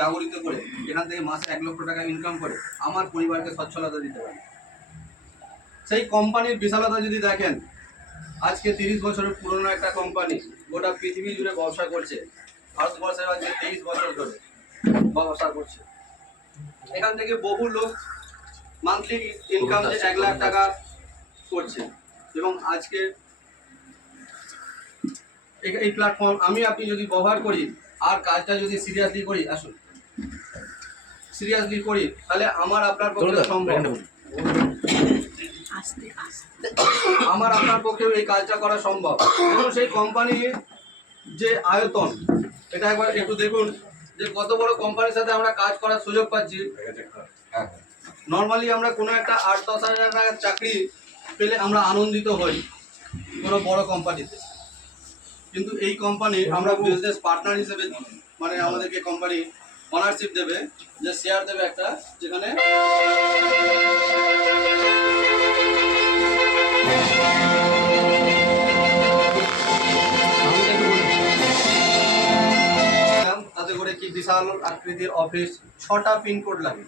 জাগরিত করে এখান থেকে মাসে 1 লক্ষ টাকা ইনকাম করে আমার পরিবারকে সচ্ছলতা দিতে পারি। সেই কোম্পানির বিশালতা যদি দেখেন, আজকে 30 বছরের পুরনো একটা কোম্পানি গোটা পৃথিবী জুড়ে ব্যবসা করছে, ভারতবর্ষে আজকে 23 বছর ধরে ব্যবসা করছে। এখান থেকে বহু লোক মান্থলি ইনকাম যে 1 লাখ টাকা করছে। এবং আজকে এই প্ল্যাটফর্ম আমি আপনি যদি ব্যবহার করি আর কাজটা যদি সিরিয়াসলি করি, আসুন সিরিয়াসলি করি, তাহলে আমার আপনার পক্ষে সম্ভব, আমার আপনার পক্ষেও এই কাজটা করা সম্ভব। এবং সেই কোম্পানির যে আয়তন, এটা একবার একটু দেখুন যে কত বড় কোম্পানির সাথে আমরা কাজ করার সুযোগ পাচ্ছি। নর্মালি আমরা কোনো একটা 8-10 হাজার টাকার চাকরি পেলে আমরা আনন্দিত হই কোনো বড় কোম্পানিতে, কিন্তু এই কোম্পানি আমরা বিজনেস পার্টনার হিসেবে, মানে আমাদেরকে কোম্পানি অনারশিপ দেবে, যে শেয়ার দেবে একটা, যেখানে তাতে করে কি বিশাল আকৃতির অফিস, 6টা পিনকোড লাগে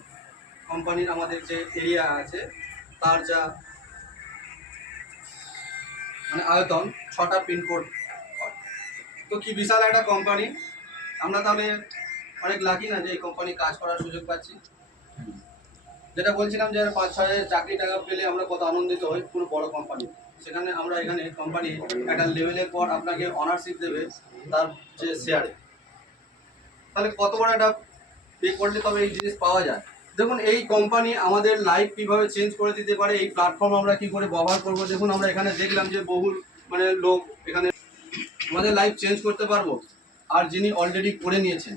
কোম্পানির। আমাদের যে এরিয়া আছে তার যা মানে আয়তন, 6টা পিনকোড। তো কি বিশাল একটা কোম্পানি। আমরা তাহলে অনেক লাকি না যে এই কোম্পানি কাজ করার সুযোগ পাচ্ছি। যেটা বলছিলাম যে 5-6 হাজার চাকরি টাকা পেলে আমরা কত আনন্দিত হই কোনো বড় কোম্পানি, সেখানে আমরা এখানে কোম্পানি একটা লেভেলের পর আপনাকে অনারশিপ দেবে তার যে শেয়ারে। তাহলে কত বড় একটা পে করলে তবে এই জিনিস পাওয়া যায়। দেখুন এই কোম্পানি আমাদের লাইফ কীভাবে চেঞ্জ করে দিতে পারে, এই প্ল্যাটফর্ম আমরা কী করে ব্যবহার করবো। দেখুন আমরা এখানে দেখলাম যে বহু মানে লোক এখানে আমাদের লাইফ চেঞ্জ করতে পারবো, আর যিনি অলরেডি করে নিয়েছেন,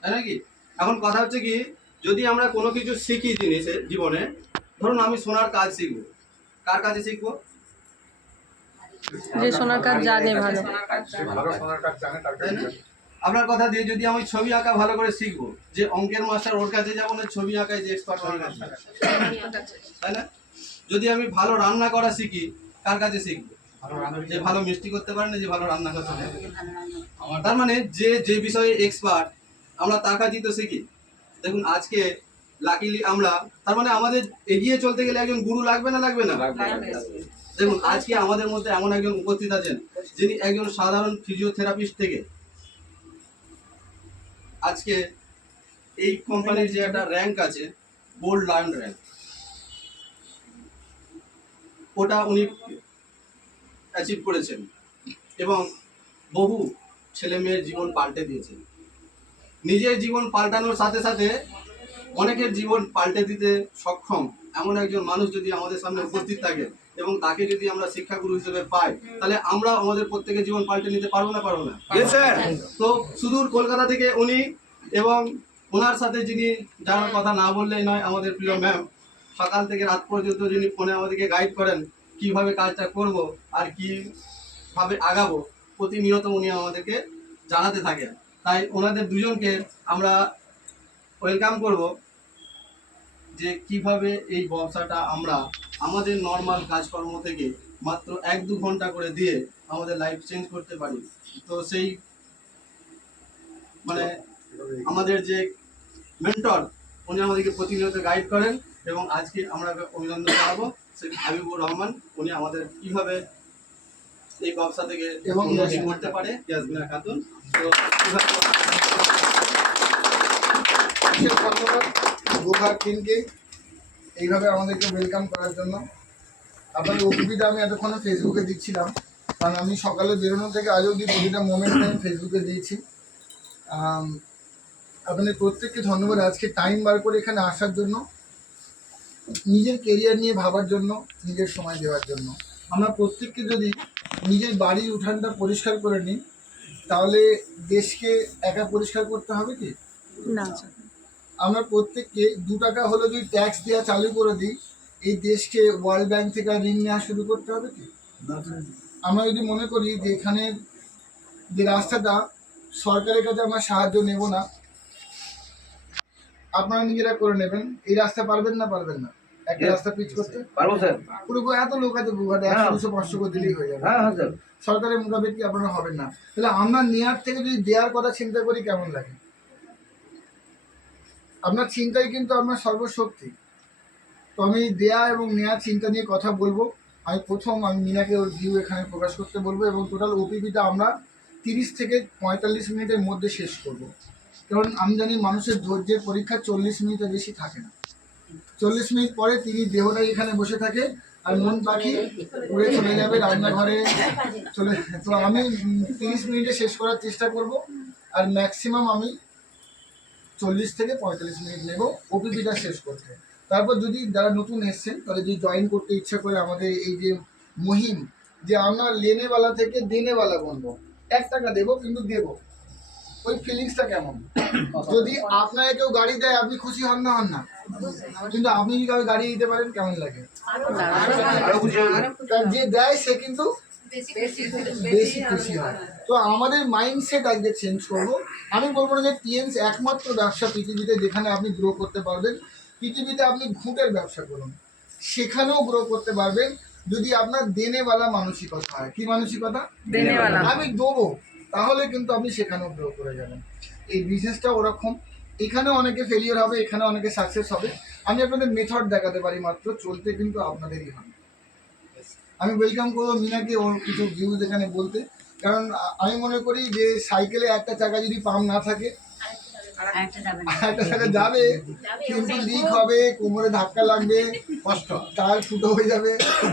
তাই নাকি। এখন কথা হচ্ছে কি, যদি আমরা কোনো কিছু শিখি জিনিসের জীবনে, ধরুন আমি সোনার কাজ শিখবো, কার কাছে শিখবো? যে সোনার কাজ জানে ভালো। আপনার কথা দিয়ে যদি আমি ছবি আঁকা ভালো করে শিখবো, যে অঙ্কের মাস্টার ওর কাছে যাবো না, ছবি আঁকায় যে এক্সপার্ট ওর কাছে, তাই না? যদি আমি ভালো রান্না করা শিখি, কার কাছে শিখবো? যে ভালো মিষ্টি করতে পারে না, যে ভালো রান্না করতে পারে। তার মানে যে যে বিষয়ে এক্সপার্ট আমরা তার কাছেই তো শিখি। দেখুন আজকে লাকিলি আমরা, তার মানে আমাদের এগিয়ে চলতে গেলে একজন গুরু লাগবে না, লাগবে না? দেখুন আজকে আমাদের মধ্যে এমন একজন উপস্থিত আছেন যিনি একজন সাধারণ ফিজিওথেরাপিস্ট থেকে আজকে এই কোম্পানির যে একটা র্যাঙ্ক আছে, গোল্ড লায়ন র্যাঙ্ক, ওটা উনি অ্যাচিভ করেছেন এবং বহু ছেলে মেয়ের জীবন পাল্টে দিয়েছেন। নিজের জীবন পাল্টানোর সাথে সাথে অনেকের জীবন পাল্টে দিতে সক্ষম এমন একজন মানুষ যদি আমাদের সামনে উপস্থিত থাকে এবং তাকে যদি আমরা শিক্ষাগুরু হিসেবে পাই, তাহলে আমরা আমাদের প্রত্যেকের জীবন পাল্টে নিতে পারবো না, পারবো না? তো সুদূর কলকাতা থেকে উনি এবং ওনার সাথে যিনি, যার কথা না বললেই নয়, আমাদের প্রিয় ম্যাম, সকাল থেকে রাত পর্যন্ত যিনি ফোনে আমাদেরকে গাইড করেন কিভাবে কাজটা করব আর কিভাবে আগাবো, প্রতিনিয়ত উনি আমাদেরকে জানাতে থাকেন। তাই ওনাদের দুজনকে আমরা ওয়েলকাম করব, যে কিভাবে এই ব্যবসাটা আমরা আমাদের নর্মাল কাজকর্ম থেকে মাত্র 1-2 ঘন্টা করে দিয়ে আমাদের লাইফ চেঞ্জ করতে পারি। তো সেই মানে আমাদের যে মেন্টর, উনি আমাদেরকে প্রতিনিয়ত গাইড করেন এবং আজকে আমরা অভিনন্দন জানাবো শেখ হাবিবুর রহমান, উনি আমাদের কিভাবে এই ব্যবসা থেকে এবং উন্নতি করতে পারে, ইয়াসমিনা খাতুন। তো ধন্যবাদ গোঘাট টিমকে এইভাবে আমাদেরকে ওয়েলকাম করার জন্য। আপনাদের অসুবিধা আমি এতক্ষণে ফেসবুকে দিচ্ছিলাম, কারণ আমি সকালে বেরোনো থেকে আজ অবধি প্রতিটা মোমেন্ট আমি ফেসবুকে দিয়েছি। আপনাদের প্রত্যেককে ধন্যবাদ আজকে টাইম বার করে এখানে আসার জন্য, নিজের কেরিয়ার নিয়ে ভাবার জন্য, নিজের সময় দেওয়ার জন্য। আমরা প্রত্যেককে যদি নিজের বাড়ির উঠানটা পরিষ্কার করে নিই, তাহলে দেশকে একা পরিষ্কার করতে হবে কি না? আমরা প্রত্যেককে 2 টাকা হলে যদি ট্যাক্স দেওয়া চালু করে দিই, এই দেশকে ওয়ার্ল্ড ব্যাংক থেকে ঋণ নেওয়া শুরু করতে হবে কি? আমরা যদি মনে করি যে এখানে যে রাস্তাটা সরকারের কাছে আমরা সাহায্য নেব না, আপনারা নিজেরা করে নেবেন, এই রাস্তা পারবেন না? পারবেন না? একটা রাস্তা পিচ করতে পারবো স্যার। পুরো এত লোক আছে গুহাতে 100-200-500 করে দিলেই হয়ে যাবে। সরকারের মোতাবেক কি আপনারা হবেন না? তাহলে আমরা নেওয়ার থেকে যদি দেওয়ার কথা চিন্তা করি কেমন লাগে? আপনার চিন্তাই কিন্তু আপনার সর্বশক্তি। তো আমি দেয়া এবং নেয়া চিন্তা নিয়ে কথা বলবো। আমি মিনাকে ওর ভিউ এখানে প্রকাশ করতে বলবো এবং টোটাল ওপিপিটা আমরা 30 থেকে 45 মিনিটের মধ্যে শেষ করব। কারণ আমি জানি মানুষের ধৈর্যের পরীক্ষা 40 মিনিটের বেশি থাকে না। 40 মিনিট পরে তিনি দেহটাই এখানে বসে থাকে আর মন পাখি উড়ে চলে যাবে রান্নাঘরে চলে। তো আমি 30 মিনিটে শেষ করার চেষ্টা করব আর ম্যাক্সিমাম আমি 40 থেকে 45 মিনিট নেব ওপিপিটা শেষ করতে। তারপর যদি যারা নতুন এসছেন তাহলে যদি জয়েন করতে ইচ্ছা করে আমাদের এই যে মহিম, যে আমরা লেনেওয়ালা থেকে দেনেওয়ালা বলবো, 1 টাকা দেবো কিন্তু দেবো, ওই ফিলিংসটা কেমন? যদি আপনাকে কেউ গাড়ি দেয় আপনি খুশি হন না, কিন্তু আপনি যদি কাউকে গাড়ি দিতে পারেন কেমন লাগে? কারণ যে দেয় সে কিন্তু বেশি খুশি হয়। তো আমাদের মাইন্ডসেট আজকে চেঞ্জ করব। আমি বলবো না যে টিএনস একমাত্র ব্যবসা পৃথিবীতে যেখানে আপনি গ্রো করতে পারবেন। পৃথিবীতে আপনি ঘুঁটের ব্যবসা করুন, সেখানেও গ্রো করতে পারবেন যদি আপনার দেনেওয়ালা মানসিকতা হয়। কি মানসিকতা? দেনেওয়ালা। আমি দেবো, তাহলে কিন্তু আপনি সেখানেও গ্রো করে যাবেন। এই বিজনেসটা ওরকম, এখানে অনেকে ফেলিয়ার হবে, এখানে অনেকে সাকসেস হবে। আমি আপনাদের মেথড দেখাতে পারি মাত্র, চলতে কিন্তু আপনাদেরই হবে। আমি ওয়েলকাম করবো মিনাকে ওর কিছু ভিউজ এখানে বলতে। কারণ আমি মনে করি যে সাইকেলে একটা চাকা যদি পাম্প না থাকে একটা চাকা যাবে কিন্তু লিক হবে, কোমরে ধাক্কা লাগবে, কষ্ট, টায়ার ফুটো হয়ে যাবে।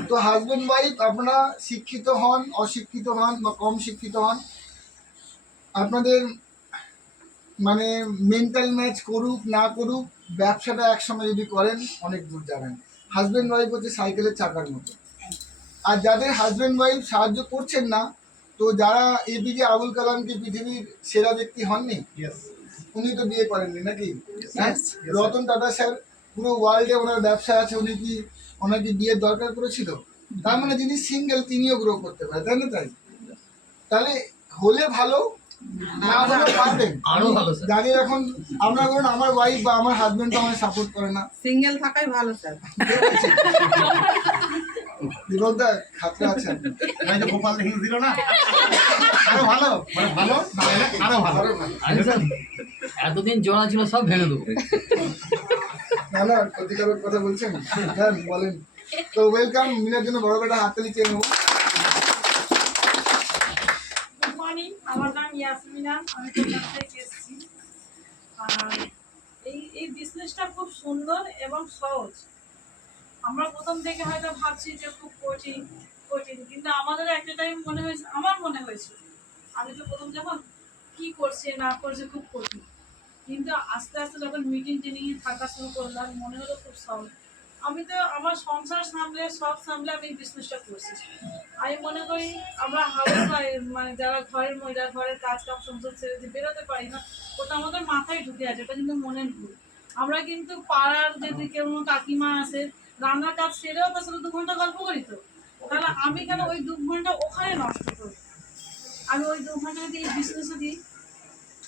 তো হাজবেন্ড ওয়াইফ আপনারা শিক্ষিত হন, অশিক্ষিত হন বা কম শিক্ষিত হন, আপনাদের মানে মেন্টাল ম্যাচ করুক না করুক, ব্যবসাটা একসময় যদি করেন অনেক দূর যাবেন। হাজবেন্ড ওয়াইফ হচ্ছে সাইকেলের চাকার মতো। আর যাদের হাজবেন্ড ওয়াইফ সাহায্য করছেন না, তো যারা এপিজে আবুল কালামকে পৃথিবীর সেরা ব্যক্তি হননি, উনি তো বিয়ে করেননি নাকি? রতন টাটা স্যার পুরো ওয়ার্ল্ডে ওনার ব্যবসা আছে, ওনাকে বিয়ের দরকার করেছিল? তার মানে যিনি সিঙ্গেল তিনিও গ্রো করতে পারে, তাই না? তাহলে হলে ভালো, না হলে পারবেন আরো ভালো। জানি এখন আমরা বলুন আমার ওয়াইফ বা আমার হাজবেন্ড তো আমাকে সাপোর্ট করে না, সিঙ্গেল থাকাই ভালো স্যার। বিপদা খাতরা আছে গোপাল দেখে দিল না, আরো ভালো, মানে ভালো না হলে আরো ভালো। এতদিন জোড়া ছিল সব ভেঙে দেবো। না না, ক্ষতিকারক কথা বলছেন? হ্যাঁ বলেন। তো ওয়েলকাম, মিনার জন্য বড় বেটা হাততালি চেয়ে নেবো। গুড মর্নিং, আমার নাম ইয়াসমিনা, আমি কলকাতা থেকে এসেছি। আর এই বিজনেসটা খুব সুন্দর এবং সহজ। আমরা প্রথম থেকে হয়তো ভাবছি যে খুব কঠিন, কিন্তু আমাদের একটা টাইম আমার মনে হয়েছে আমি তো প্রথম যখন কি করছে না করছে খুব কঠিন, কিন্তু আস্তে আস্তে যখন মিটিং টিটিং থাকা শুরু করলাম মনে হলো খুব সহজ। আমি তো আমার সংসার সামলে সব সামলে আমি বিজনেসটা করছি। আমি মনে করি আমরা হাউস ওয়াইফ, মানে যারা ঘরের মহিলা, ঘরের কাজ কাম সংসার ছেড়ে যে বেরোতে পারি না, ওটা আমাদের মাথায় ঢুকে আছে, ওটা কিন্তু মনের ভুল। আমরা কিন্তু পাড়ার যদি কেউ কাকিমা আসে রান্নার কাজ সেরেও তার সাথে 2 ঘন্টা গল্প করি, তো তাহলে আমি কেন ওই 2 ঘন্টা ওখানে নষ্ট করি? আমি ওই 2 ঘন্টা যদি এই বিজনেসে দিই,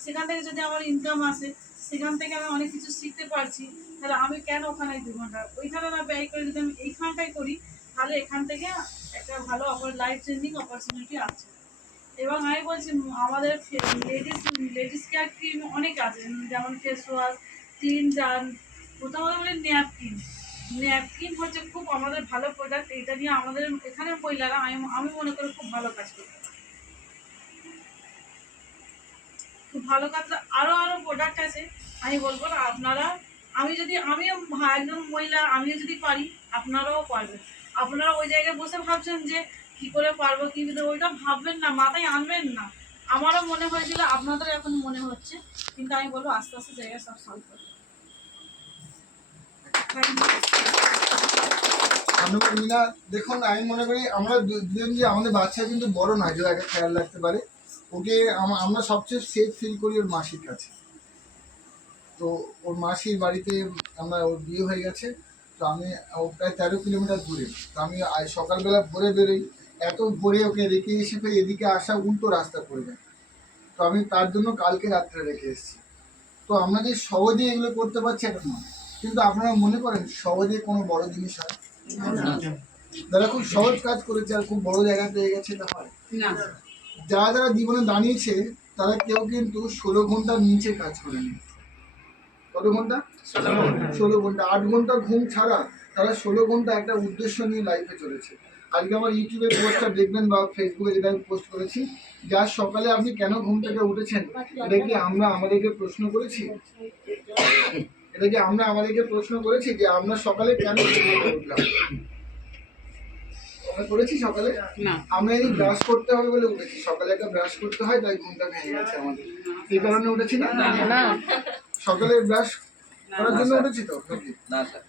সেখান থেকে যদি আমার ইনকাম আসে, সেখান থেকে আমি অনেক কিছু শিখতে পারছি, তাহলে আমি কেন ওখানে 2 ঘন্টা ওইখানে না ব্যয় করে যদি আমি এইখানটাই করি, তাহলে এখান থেকে একটা ভালো লাইফ চেঞ্জিং অপরচুনিটি আছে। এবং আমি বলছি আমাদের লেডিস কেয়ার ক্রিম অনেক আছে, যেমন ফেস ওয়াশ, ক্লিন জান, প্রথমত বলি ন্যাপকিন হচ্ছে খুব আমাদের ভালো প্রোডাক্ট। এটা নিয়ে আমাদের এখানে মহিলারা আমি মনে করি খুব ভালো কাজ করতে পারে, খুব ভালো কাজ। আরও প্রোডাক্ট আছে, আমি বলবো না আপনারা, আমিও একজন মহিলা, আমিও যদি পারি আপনারাও পারবেন। আপনারা ওই জায়গায় বসে ভাবছেন যে কি করে পারবো, কিন্তু ওইটা ভাববেন না, মাথায় আনবেন না। আমারও মনে হয়েছিল, আপনাদের এখন মনে হচ্ছে, কিন্তু আমি বলবো আস্তে আস্তে জায়গায় সব সলভ করবে। ধন্যবাদ মিনা। দেখুন আমি মনে করি আমরা দুজন যে আমাদের বাচ্চা কিন্তু বড় নয়, যে আগে খেয়াল রাখতে পারে ওকে। আমরা সবচেয়ে সেফ ফিল করি ওর মাসির কাছে। তো ওর মাসির বাড়িতে ওর বিয়ে হয়ে গেছে। তো আমি প্রায় 13 কিলোমিটার দূরে। তো আমি সকালবেলা ভোরে বেরোই, এত ভোরে ওকে রেখে এসে ফের এদিকে আসা উল্টো রাস্তা পড়ে যায়। তো আমি তার জন্য কালকে রাত্রে রেখে এসেছি। তো আমরা যে সহজে এগুলো করতে পারছি এটা নয়, কিন্তু আপনারা মনে করেন সহজে কোনো বড় জিনিস হয়? যারা খুব সহজ কাজ করেছে আর খুব বড় জায়গা পেয়ে গেছে এটা হয় না। যারা জীবনে দাঁড়িয়েছে তারা কেউ কিন্তু 16 ঘন্টার নিচে কাজ করেনি। কত ঘন্টা? 16 ঘন্টা। 8 ঘন্টা ঘুম ছাড়া তারা 16 ঘন্টা একটা উদ্দেশ্য নিয়ে লাইফে চলেছে। আজকে আমার ইউটিউবে পোস্টটা দেখবেন বা ফেসবুকে যেটা আমি পোস্ট করেছি, যে আজ সকালে আপনি কেন ঘুম থেকে উঠেছেন, এটা কি আমরা আমাদেরকে প্রশ্ন করেছি? এটা কি আমরা আমাদেরকে প্রশ্ন করেছি যে আমরা সকালে কেন ঘুম থেকে উঠলাম? আমরা করেছি সকালে? আমরা এই ব্রাশ করতে হবে বলে উঠেছি, সকালে একটা ব্রাশ করতে হয় তাই ঘুমটা ভেঙে গেছে আমাদের, এই কারণে উঠেছি না? না। সকালে ব্রাশ করার জন্য উঠেছি তো নাকি? না স্যার,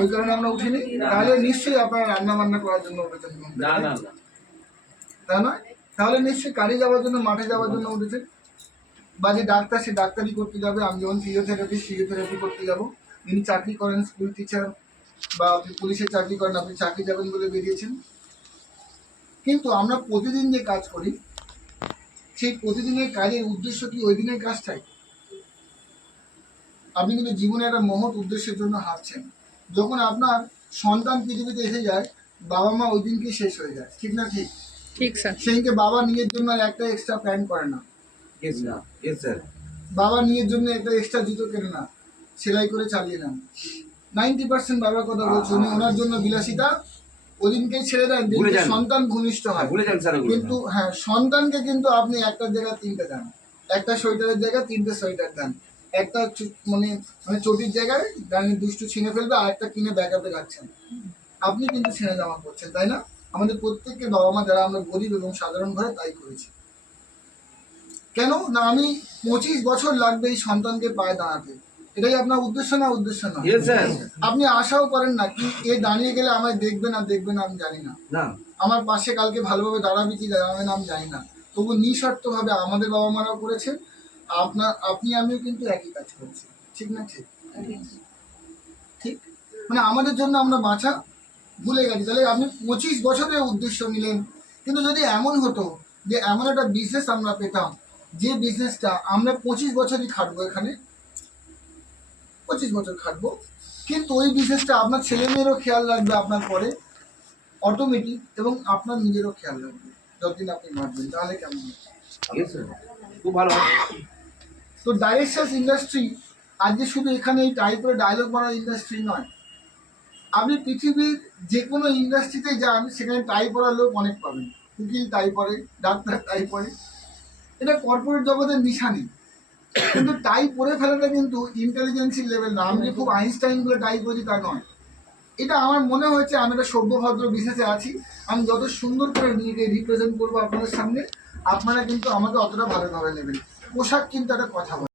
ওই কারণে আমরা উঠিনি। তাহলে নিশ্চয়ই আপনারা রান্না বান্না করার জন্য উঠেছেন ঘুম থেকে, তা নয়? তাহলে নিশ্চয়ই কাজে যাওয়ার জন্য, মাঠে যাওয়ার জন্য উঠেছেন। বা যে ডাক্তার, সে ডাক্তারি করতে যাবে। আমি যেমন ফিজিওথেরাপি করতে যাব। যিনি চাকরি করেন, স্কুল টিচার বা আপনি পুলিশের চাকরি করেন, আপনি চাকরি যাবেন বলে বেরিয়েছেন। কিন্তু আমরা প্রতিদিন যে কাজ করি, সেই প্রতিদিনের কাজের উদ্দেশ্য কি ওই দিনের কাজটাই? আপনি কিন্তু জীবনে একটা মহৎ উদ্দেশ্যের জন্য হাঁটছেন। যখন আপনার সন্তান পৃথিবীতে এসে যায়, বাবা মা ওই দিনকে শেষ হয়ে যায়, ঠিক না ঠিক? ঠিক স্যার। সেদিনকে বাবা নিজের জন্য আর একটা এক্সট্রা প্যান্ট করে না, বাবা নিজের জন্য একটা এক্সট্রা জুতো কেনে না, সেলাই করে চালিয়ে নেন। 90% বাবার কথা বলছি, উনি ওনার জন্য বিলাসিতা ওদিনকেই ছেড়ে দেন, যেদিনকে সন্তান ভূমিষ্ঠ হয়। কিন্তু হ্যাঁ, সন্তানকে কিন্তু আপনি একটার জায়গায় 3টে দেন, একটা সোয়েটারের জায়গায় 3টে সোয়েটার দেন, একটা মানে চটির জায়গায় দুষ্টু ছিঁড়ে ফেলবে, আর একটা কিনে ব্যাকআপে রাখছেন। আপনি কিন্তু ছেঁড়ে জামা পরছেন, তাই না? আমাদের প্রত্যেককে বাবা মা যারা আমরা গরিব এবং সাধারণ ঘরে, তাই করেছি। কেন না? আমি 25 বছর লাগবে এই সন্তানকে পায়ে দাঁড়াতে, এটাই আপনার উদ্দেশ্য না? উদ্দেশ্য না। আপনি আশাও করেন না কি এ দাঁড়িয়ে গেলে আমায় দেখবে না দেখবে না আমি জানি না, আমার পাশে কালকে ভালোভাবে দাঁড়াবে কি দাঁড়াবে না আমি জানি না, তবু নিঃস্বার্থভাবে আমাদের বাবা মারাও করেছে, আপনি আমিও কিন্তু একই কাজ করছি, ঠিক না? ঠিক ঠিক মানে আমাদের জন্য আমরা বাঁচা ভুলে গেছি। তাহলে আপনি 25 বছরের উদ্দেশ্য নিলেন। কিন্তু যদি এমন হতো যে এমন একটা বিজনেস আমরা পেতাম, যে বিজনেসটা আমরা 25 বছরই খাটবো, এখানে 25 বছর খাটবো, কিন্তু ওই বিজনেসটা আপনার ছেলে মেয়েরও খেয়াল রাখবে আপনার পরে অটোমেটিক, এবং আপনার নিজেরও খেয়াল রাখবে যতদিন আপনি বাঁচবেন। তাহলে কেমন হবে? খুব ভালো। তো ডাইরেকশন ইন্ডাস্ট্রি আজকে শুধু এখানে এই টাইপের ডায়লগ মারার ইন্ডাস্ট্রি নয়। আপনি পৃথিবীর যে কোনো ইন্ডাস্ট্রিতে যান, সেখানে টাই পড়ার লোক অনেক পাবেন। উকিল টাই পরে, ডাক্তার টাই পরে, এটা কর্পোরেট জগতের নিশানি। কিন্তু টাই পরে ফেলাটা কিন্তু ইন্টেলিজেন্সির লেভেল না। আমি যে খুব আইনস্টাইন বলে টাই পরি তা নয়। এটা আমার মনে হয়েছে আমি একটা সভ্যভদ্র বিশেষে আছি, আমি যত সুন্দর করে নিজেকে রিপ্রেজেন্ট করবো আপনাদের সামনে, আপনারা কিন্তু আমাকে অতটা ভালোভাবে নেবেন। পোশাক কিন্তু একটা কথা বলে।